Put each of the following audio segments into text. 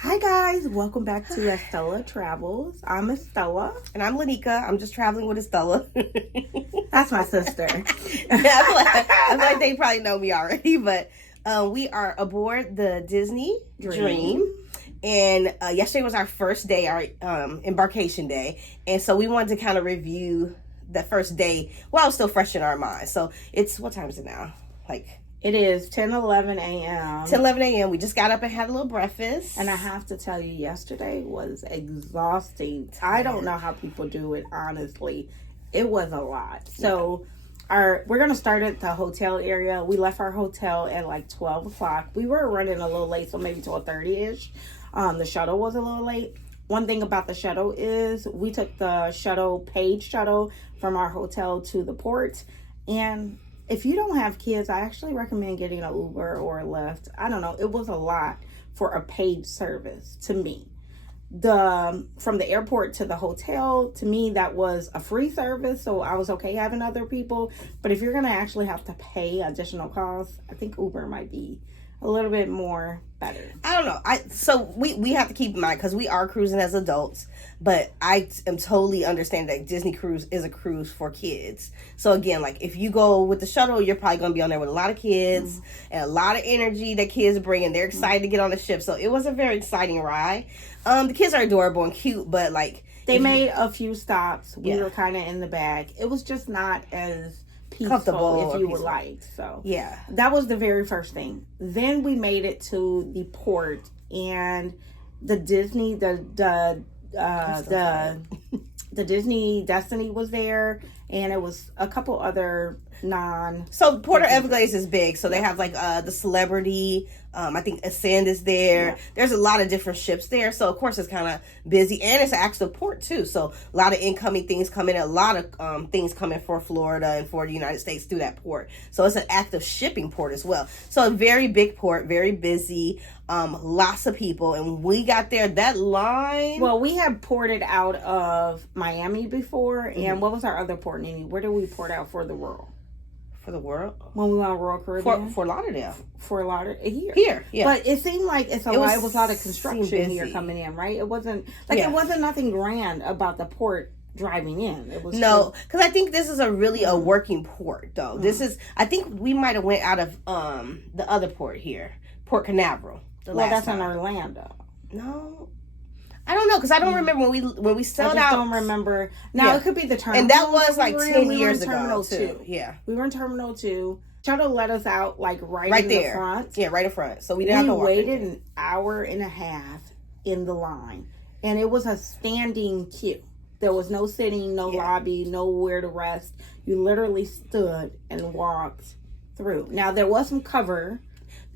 Hi guys, welcome back to Estella Travels. I'm Estella. And I'm Lanika. I'm just traveling with Estella. That's my sister. I feel like they probably know me already, but we are aboard the Disney Dream. And yesterday was our first day, our embarkation day. And so we wanted to kind of review the first day while it's still fresh in our minds. So what time is it now? It is 10:11 a.m. 10:11 a.m. We just got up and had a little breakfast. And I have to tell you, yesterday was exhausting. I don't know how people do it, honestly. It was a lot. So we're going to start at the hotel area. We left our hotel at like 12 o'clock. We were running a little late, so maybe 12:30-ish. The shuttle was a little late. One thing about the shuttle is we took the paid shuttle from our hotel to the port. And if you don't have kids, I actually recommend getting an Uber or a Lyft. I don't know. It was a lot for a paid service to me. From the airport to the hotel, to me, that was a free service. So I was okay having other people. But if you're going to actually have to pay additional costs, I think Uber might be a little bit more better. I don't know. So we have to keep in mind, because we are cruising as adults, but I am totally understand that Disney Cruise is a cruise for kids. So again, like if you go with the shuttle, you're probably going to be on there with a lot of kids and a lot of energy that kids bring, and they're excited to get on the ship. So it was a very exciting ride. The kids are adorable and cute, but like they made a few stops. We were kind of in the back. It was just not as comfortable if you would like. So yeah, that was the very first thing. Then we made it to the port, and the Disney the Disney Destiny was there, and it was a couple other So Port of Everglades is big, so they have like the Celebrity. I think Ascend is there. Yeah. There's a lot of different ships there, so of course it's kind of busy, and it's an active port too. So a lot of incoming things come in, a lot of things come in for Florida and for the United States through that port. So it's an active shipping port as well. So a very big port, very busy, lots of people, and we got there. That line. Well, we had ported out of Miami before, and what was our other port, Nini? Where did we port out for the world? For the world? When we went on Royal Caribbean? Fort Lauderdale. Fort Lauderdale? Here, yeah. But it seemed like it was a lot of construction here coming in, right? It wasn't, it wasn't nothing grand about the port driving in. It was because I think this is a working port, though. This is, I think we might have went out of the other port here, Port Canaveral. That's in Orlando. No. I don't know, because I don't remember when we sailed out. I don't remember. Now, it could be the terminal. And that was like 10 years ago, too. Yeah. We were in Terminal 2. Shuttle let us out, like, right in the front. Yeah, right in front. So we didn't have to walk. We waited an hour and a half in the line. And it was a standing queue. There was no sitting, no lobby, nowhere to rest. You literally stood and walked through. Now, there was some cover.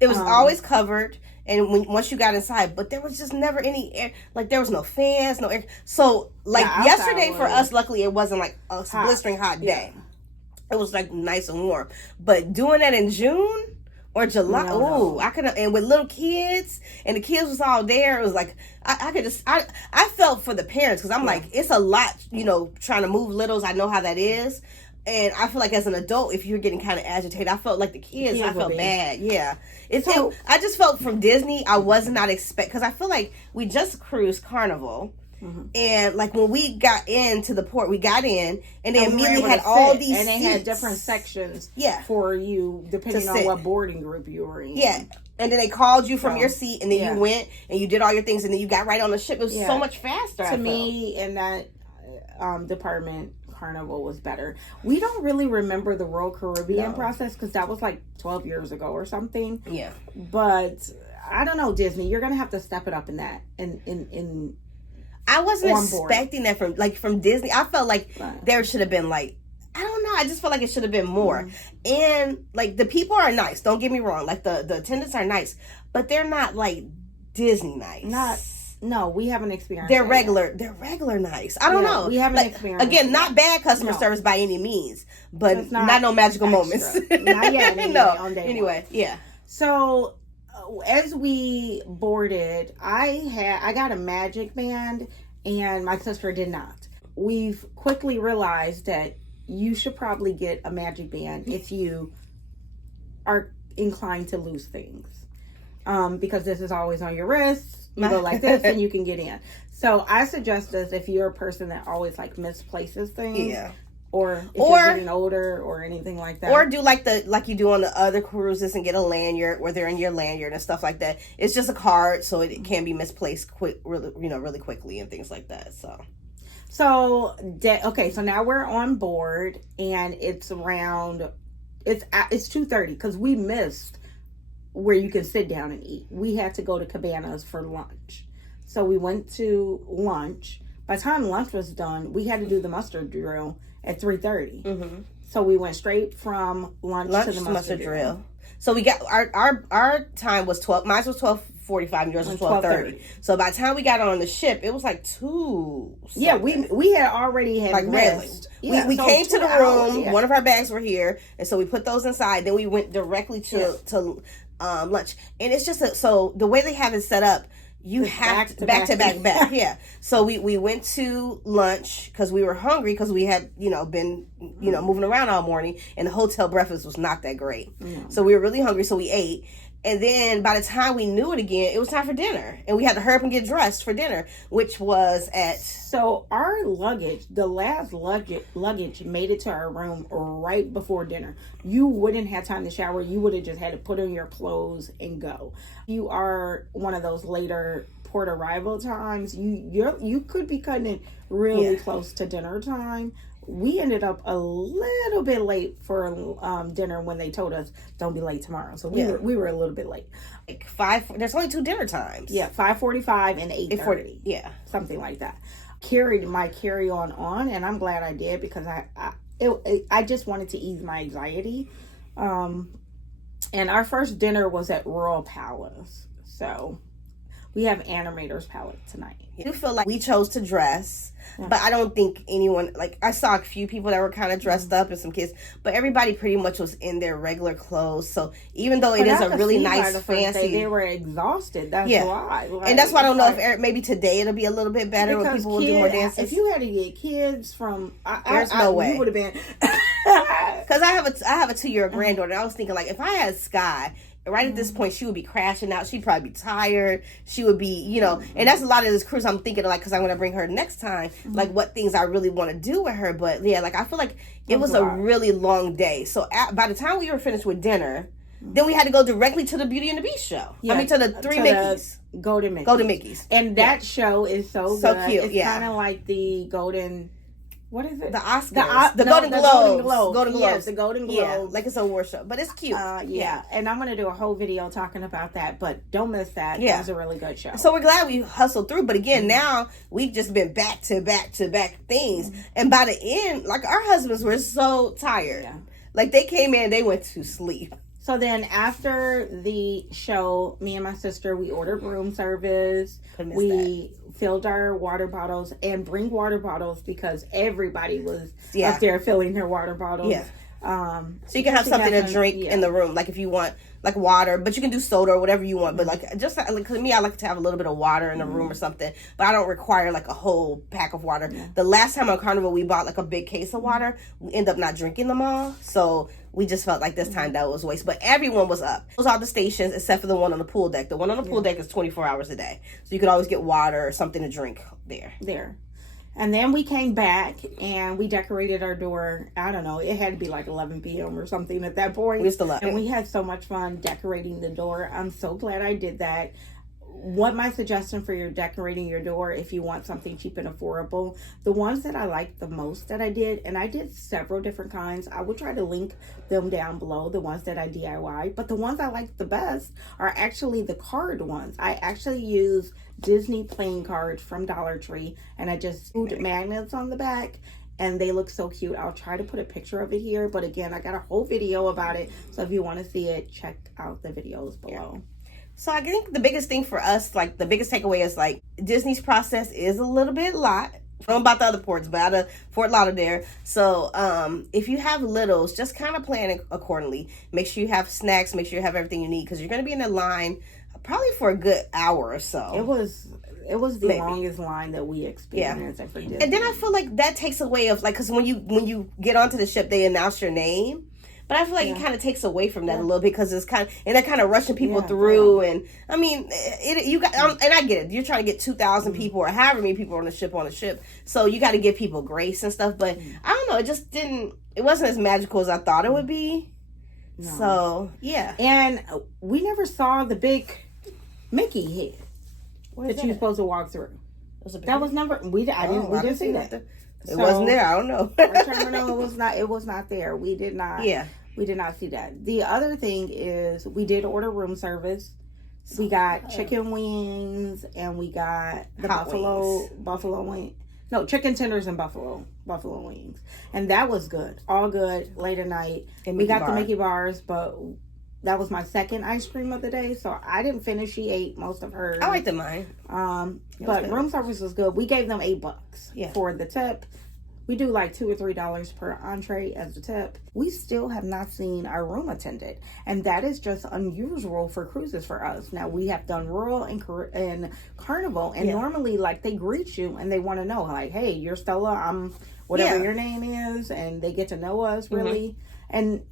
It was always covered. And once you got inside, but there was just never any air. Like, there was no fans, no air. So, like, yesterday for us, luckily, it wasn't like a blistering hot day. It was like nice and warm. But doing that in June or July, I could have. And with little kids, and the kids was all there. It was like I felt for the parents, because I'm like, it's a lot, trying to move littles. I know how that is. And I feel like as an adult, if you're getting kind of agitated, I felt like the kids, I felt bad. Yeah. I just felt from Disney, I was not because I feel like we just cruised Carnival. And like when we got into the port, we got in, and they immediately had all these and they had different sections for you, depending on what boarding group you were in. Yeah. And then they called you from your seat, and then you went and you did all your things, and then you got right on the ship. It was so much faster. To me, in that department, Carnival was better. We don't really remember the Royal Caribbean process, because that was like 12 years ago or something. Yeah. But I don't know, Disney, you're gonna have to step it up in that. I wasn't expecting that from Disney. I felt like there should have been like, I don't know, I just felt like it should have been more. And like the people are nice, don't get me wrong. Like the attendants are nice, but they're not like Disney nice. No, we haven't experienced. They're regular. They're regular nice. I don't know. We haven't experienced. Again, not bad customer service by any means, but not no magical moments. Not yet. Anyway, on day one. Yeah. So as we boarded, I got a magic band, and my sister did not. We've quickly realized that you should probably get a magic band if you are inclined to lose things, because this is always on your wrist. You go like this and you can get in. So I suggest this if you're a person that always like misplaces things. Yeah. Or if you're getting older or anything like that. Or do like you do on the other cruises and get a lanyard where they're in your lanyard and stuff like that. It's just a card, so it can be misplaced really quickly and things like that. So now we're on board and it's around it's 2:30 because we missed where you can sit down and eat. We had to go to Cabanas for lunch. So we went to lunch. By the time lunch was done, we had to do the muster drill at 3:30. Mm-hmm. So we went straight from lunch to the muster drill. So we got our time was 12. Mine was 12:45 and yours was 12:30. So by the time we got on the ship, it was like 2. Yeah, we had already missed. Really. Yeah, we came to the room. Yeah. One of our bags were here, and so we put those inside. Then we went directly to lunch, and it's just so the way they have it set up. You have back to back. Yeah. So we went to lunch because we were hungry because we had, been, moving around all morning and the hotel breakfast was not that great. Mm. So we were really hungry. So we ate. And then by the time we knew it again, it was time for dinner. And we had to hurry up and get dressed for dinner, which was at... So our luggage, the last luggage made it to our room right before dinner. You wouldn't have time to shower. You would have just had to put on your clothes and go. You are one of those later port arrival times. You could be cutting it really close to dinner time. We ended up a little bit late for dinner when they told us don't be late tomorrow. So we were a little bit late. Like 5. There's only 2 dinner times. Yeah, 5:45 and 8:30. Yeah, something like that. Carried my carry-on, and I'm glad I did because I just wanted to ease my anxiety. And our first dinner was at Royal Palace. So we have Animator's Palette tonight. I do feel like we chose to dress, but I don't think anyone, I saw a few people that were kind of dressed up and some kids, but everybody pretty much was in their regular clothes. So even though it is a really nice, fancy... They were exhausted. That's why. And that's why I don't know if maybe today it'll be a little bit better when people will do more dances. If you had to get kids from... There's no way. You would have been... Because I have a 2-year-old granddaughter. I was thinking, if I had Sky... Right at this point, she would be crashing out. She'd probably be tired. She would be, and that's a lot of this cruise I'm thinking of, because I'm going to bring her next time, what things I really want to do with her. But yeah, I feel like it was a really long day. So by the time we were finished with dinner, then we had to go directly to the Beauty and the Beast show. Yeah, to the 3 Mickeys. Golden Mickeys. Golden Mickeys. And that show is so good. Cute. It's kind of like the Golden... What is it? The Oscars. The Golden Globes. Golden Globes. Yes, the Golden Globes. Yeah, like it's a award show. But it's cute. Yeah. And I'm going to do a whole video talking about that. But don't miss that. Yeah. It was a really good show. So we're glad we hustled through. But again, now we've just been back to back to back things. Mm-hmm. And by the end, our husbands were so tired. Yeah. They came in, they went to sleep. So then after the show, me and my sister, we ordered room service. We filled our water bottles, and bring water bottles because everybody was up there filling their water bottles. Yeah. So you can have something to drink in the room, if you want water, but you can do soda or whatever you want. But just me, I like to have a little bit of water in the room or something, but I don't require a whole pack of water. Yeah. The last time on Carnival, we bought a big case of water. We ended up not drinking them all, so we just felt like this time that was a waste. But everyone was up. Those are the stations except for the one on the pool deck. The one on the pool deck is 24 hours a day, so you could always get water or something to drink there. And then we came back and we decorated our door. I don't know. It had to be 11 p.m. or something at that point. We still up. And we had so much fun decorating the door. I'm so glad I did that. What my suggestion for your decorating your door, if you want something cheap and affordable, the ones that I liked the most that I did, and I did several different kinds. I will try to link them down below, the ones that I DIY. But the ones I liked the best are actually the card ones. I actually use Disney playing cards from Dollar Tree, and I just put magnets on the back, and they look so cute. I'll try to put a picture of it here, but again, I got a whole video about it, so if you want to see it, check out the videos below. So I think the biggest thing for us, the biggest takeaway is Disney's process is a little bit lot. I don't know about the other ports, but out of Fort Lauderdale. So if you have littles, just kind of plan accordingly. Make sure you have snacks. Make sure you have everything you need, because you're going to be in a line probably for a good hour or so. It was the longest line that we experienced at Disney. And then I feel like that takes away of because when you get onto the ship, they announce your name. But I feel like it kind of takes away from that a little bit because it's kind of, and they're kind of rushing people through. And I mean, you got, and I get it. You're trying to get 2,000 people or however many people on the ship. So you got to give people grace and stuff. But I don't know. It just didn't, it wasn't as magical as I thought it would be. No. So, yeah. And we never saw the big Mickey head that you're supposed to walk through. That was never, we didn't see that. It wasn't there. I don't know. Our terminal, it was not there. We did not. Yeah. We did not see that. The other thing is we did order room service. We got chicken wings and we got the buffalo wing. No, chicken tenders and buffalo wings. And that was good. All good late at night. And we got the Mickey bars, but that was my second ice cream of the day, so I didn't finish. She ate most of hers. I liked mine. But room service was good. We gave them $8 for the tip. We do like $2 or $3 per entree as the tip. We still have not seen our room attendant, and that is just unusual for cruises for us. Now we have done Royal and Carnival, and normally like they greet you and they want to know like, hey, you're Stella, I'm whatever your name is, and they get to know us really. And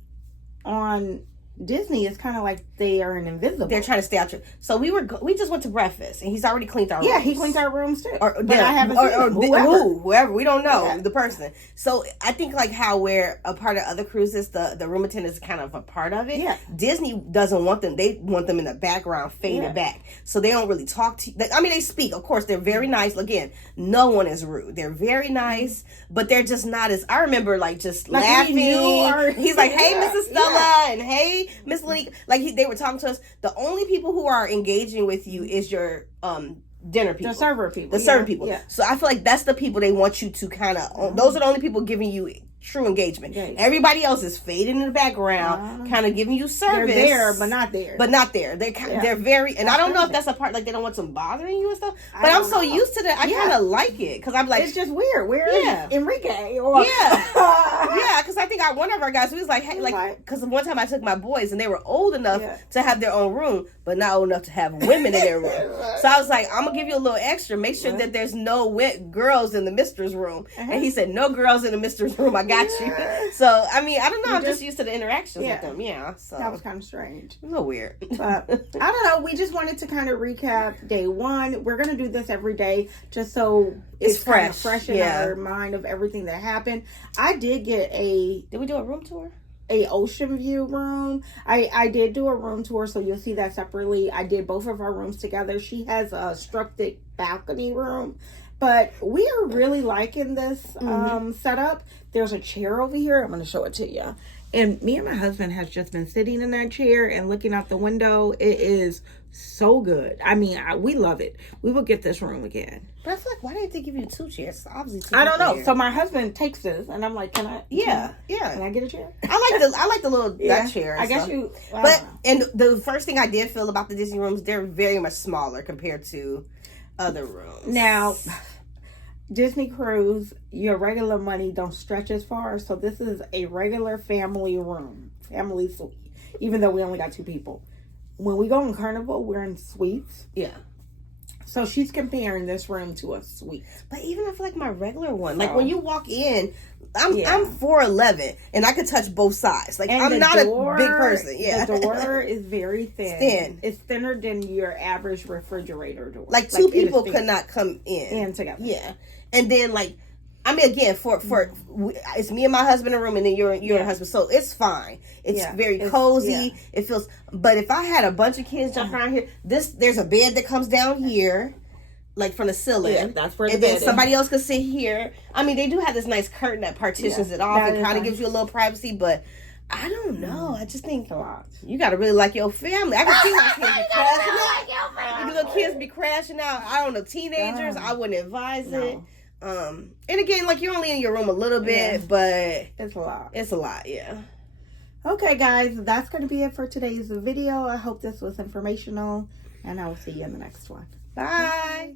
on Disney, it's kind of like they are an invisible. They're trying to stay out. So we just went to breakfast, and he's already cleaned our rooms. Yeah, he cleaned our rooms too. But I haven't seen whoever. We don't know the person. So I think like how we're a part of other cruises, the room attendant is kind of a part of it. Yeah. Disney doesn't want them. They want them in the background, faded back. So they don't really talk to you. I mean, they speak. Of course, they're very nice. Again, no one is rude. They're very nice, but they're just not as. I remember like just laughing. He's like, "Hey, Mrs. Stella," and "Hey, Miss Lanique," like they were talking to us. The only people who are engaging with you is your dinner people, the server people, the server people. Yeah. So I feel like that's the people they want you to kind of. Those are the only people giving you true engagement. Everybody else is fading in the background, kind of giving you service. They're there, but not there. They're very, and I don't know if that's a part like they don't want them bothering you and stuff. But I'm so used to that, I kind of like it because I'm like, it's just weird. Where is Enrique? Or yeah, because I think one of our guys, we was like, hey, like, because one time I took my boys and they were old enough to have their own room, but not old enough to have women in their room. So I was like, I'm gonna give you a little extra. Make sure that there's no girls in the mistress room. And he said, no girls in the mistress room. I got you. So I mean, I don't know. I'm just used to the interactions with them. Yeah, so that was kind of strange. A little weird. But I don't know. We just wanted to kind of recap day one. We're gonna do this every day, just so it's fresh in our mind of everything that happened. I did get Did we do a room tour? A ocean view room. I did do a room tour, so you'll see that separately. I did both of our rooms together. She has a structured balcony room. But we are really liking this setup. There's a chair over here. I'm going to show it to you. And me and my husband has just been sitting in that chair and looking out the window. It is so good. I mean, we love it. We will get this room again. But I feel like, why didn't they give you 2 chairs? Obviously, I don't know. Here. So my husband takes this, and I'm like, can I? Yeah. Can I get a chair? I like the little that chair. I guess you. But and the first thing I did feel about the Disney rooms, they're very much smaller compared to other rooms. Now, Disney cruise, your regular money don't stretch as far. So this is a regular family room, family suite. Even though we only got 2 people. When we go in Carnival, we're in suites. Yeah. So she's comparing this room to a suite. But even I feel like my regular one, like when you walk in, I'm 4'11" and I could touch both sides. Like I'm not a big person. Yeah, the door is very thin. It's thinner than your average refrigerator door. Like 2 people could not come in together. Yeah, and then like. I mean, again, for it's me and my husband in a room, and then you're and husband, so it's fine. It's very cozy. Yeah. It feels. But if I had a bunch of kids jumping around here, there's a bed that comes down here, like from the ceiling. Yeah, that's where. And then somebody else could sit here. I mean, they do have this nice curtain that partitions it off and kind of gives you a little privacy, but. I don't know. I just think you got to really like your family. I can see my kids be crashing out. Your little kids be crashing out. I don't know, teenagers. I wouldn't advise it. And again, like you're only in your room a little bit, but it's a lot. It's a lot, yeah. Okay, guys, that's going to be it for today's video. I hope this was informational, and I will see you in the next one. Bye.